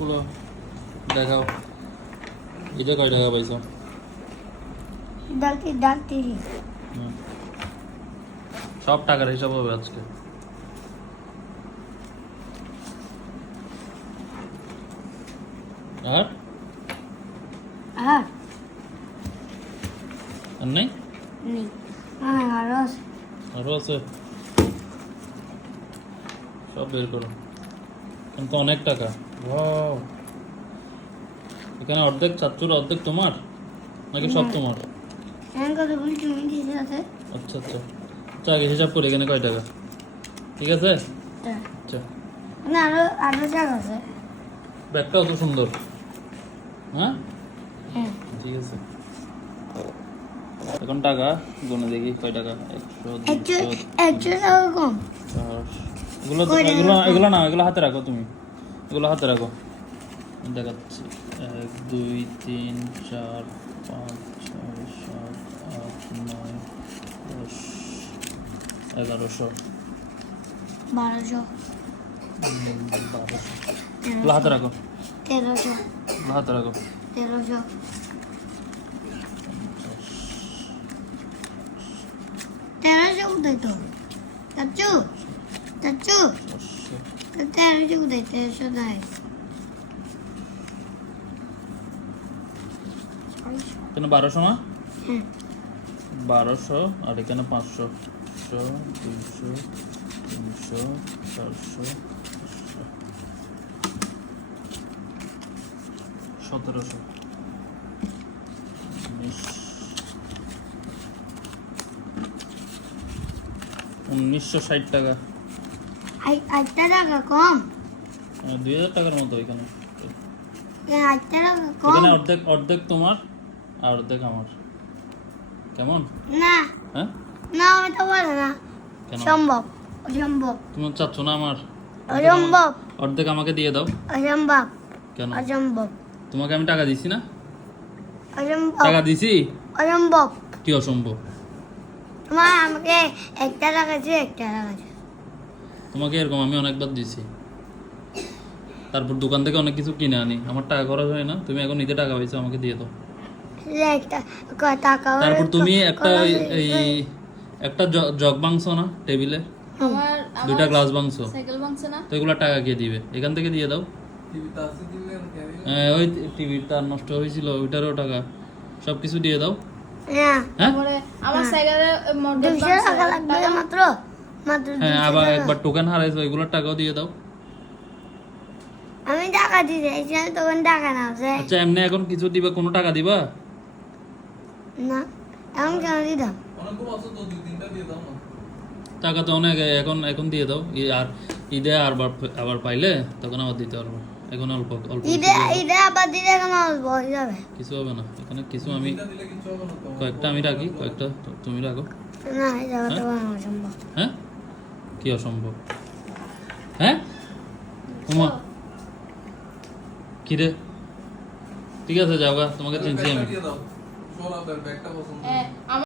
পুরো দেখাও। এটা কয় টাকা পাইছো ডালটি ডালটি হুম। সব টাকার হিসাব হবে আজকে। আর? আর? আর নেই? নেই। হ্যাঁ আরও আছে। আরও আছে? সব বের করো। এখন তো অনেক টাকা। Wow! এখানে অর্ধেক চাচ্চুর অর্ধেক তোমার? নাকি সব তোমার? আছে? আচ্ছা আচ্ছা। আচ্ছা আগে হিসাব করি এখানে কয় টাকা? ঠিক আছে? আচ্ছা। না আরও আরও জায়গা আছে। ব্যাগটা অত সুন্দর। হ্যাঁ? হ্যাঁ। ঠিক আছে। এখন টাকা গুনে দেখি কয় টাকা? একশো একশো টাকা কম। এগুলো তো- এগুলো এগুলো না এগুলো হাতে রাখো তুমি। এগুলো হাতে রাখো। দেখাচ্ছি। এক দুই তিন চার পাঁচ ছয় সাত আট নয় দশ এগারোশো। বারোশো। বারোশো। তেরোশো। হাতে রাখো। তেরোশো। হাতে রাখো। তেরোশো। তেরোশো কোথায় তো? চাচু চাচু পাঁচশো তো তেরোশো কোথায় তেরোশো নাই এখানে বারোশো না বারোশো আর এখানে পাঁচশো। দুইশো তিনশো চারশো সতেরোশো। উনিশ। উনিশশো ষাট টাকা। আটটা টাকা কম। দুই হাজার টাকার মতো এখানে আটটা টাকা কম। এখানে অর্ধেক অর্ধেক তোমার আর অর্ধেক আমার। কেমন? না। হ্যাঁ? না আমি তো না। সম্ভব অসম্ভব তোমার চাচ্ছ না আমার। অসম্ভব। অর্ধেক আমাকে দিয়ে দাও। অসম্ভব। কেন? অসম্ভব। তোমাকে আমি টাকা দিছি না? অসম্ভব। টাকা দিছি? অসম্ভব। কি অসম্ভব? তোমার আমাকে একটা টাকা আছে একটা টাকা আছে তোমাকে এরকম আমি অনেকবার দিছি। তারপর দোকান থেকে অনেক কিছু কিনে আনি। আমার টাকা খরচ হয় না। তুমি এখন নিজে টাকা পাইছো আমাকে দিয়ে দাও। তারপর তুমি একটা এই- একটা জ- জগ ভাঙছো না টেবিলে? আমার দুইটা গ্লাস ভাঙছো না? তো এগুলো টাকা কে দিবে? এখান থেকে দিয়ে দাও। হ্যাঁ, ওই টিভির তার নষ্ট হয়েছিল ওইটারও টাকা। সব কিছু দিয়ে দাও। হ্যাঁ। আমার সাইকেলে টাকা লাগবে মাত্র মাত্র? হ্যাঁ আবার একবার টোকেন হারাইছো ওইগুলোর টাকাও দিয়ে দাও। আমি টাকা দিতে চাইছিলাম তখন টাকা না আছে আচ্ছা এমনি এখন কিছু দিবা কোনো টাকা দিবা? না এখন কেন দিতাম টাকা তো অনেক এখন এখন দিয়ে দাও। ই- আর ঈদে আর আবার পাইলে তখন আবার দিতে পারব। এখন অল্প অল্প ঈদে ঈদে আবার দিলে কেন আসব হয়ে যাবে। কিছু হবে না। এখানে কিছু আমি কয়েকটা আমি রাখি কয়েকটা তুমি রাখো। না এই জায়গাটা হ্যাঁ? হ্যাঁ কি অসম্ভব? হ্যাঁ? উমা। কি রে ঠিক আছে যাওগা তোমাকে চিনছি আমি। হ্যাঁ